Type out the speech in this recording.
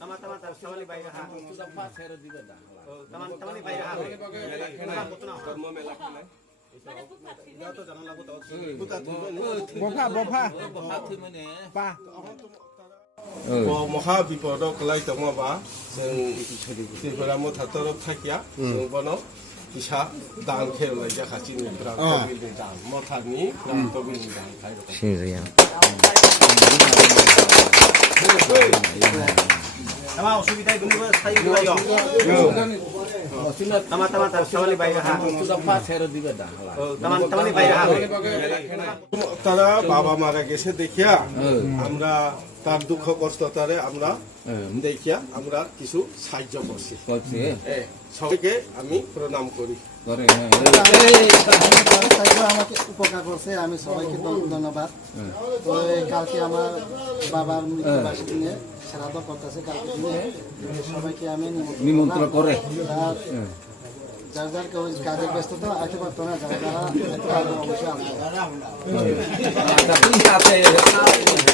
Tama-tama sama ni bayar ha. Sudah pas saya juga dah. Tama-tama ni bayar ha. মহা বিপদ কলাই দঙবা जों जेफोरा मथातरफ थाकिया जों बनो फिसा दान खेवनाय जाखासिनो ब्रांकबिलनि दान मथारनि ब्रांकबिलनि दान 신기해요. Tama usubita dulu saya juga yo. Tama-tama sama ni bayar ha. Sudah pas saya juga dah. Tama-tama ni bayar ha. তারা বাবা মারা গেছে দেখিয়া আমরা তার দুঃখ কষ্ট তারে আমরা দেখিয়া আমরা কিছু সাহায্য করছি সবাইকে আমি প্রণাম করি আমাকে উপকার করছে আমি সবাইকে ধন্যবাদ তো কালকে আমার বাবার মৃত্যুবার্ষিকী নিয়ে শ্রাদ্ধ করতেছে কালকে দিনে সবাইকে আমি নিমন্ত্রণ করে যার যার কেউ কাজের ব্যস্ততা আসতে পারতো না যারা যারা অবশ্যই আসবে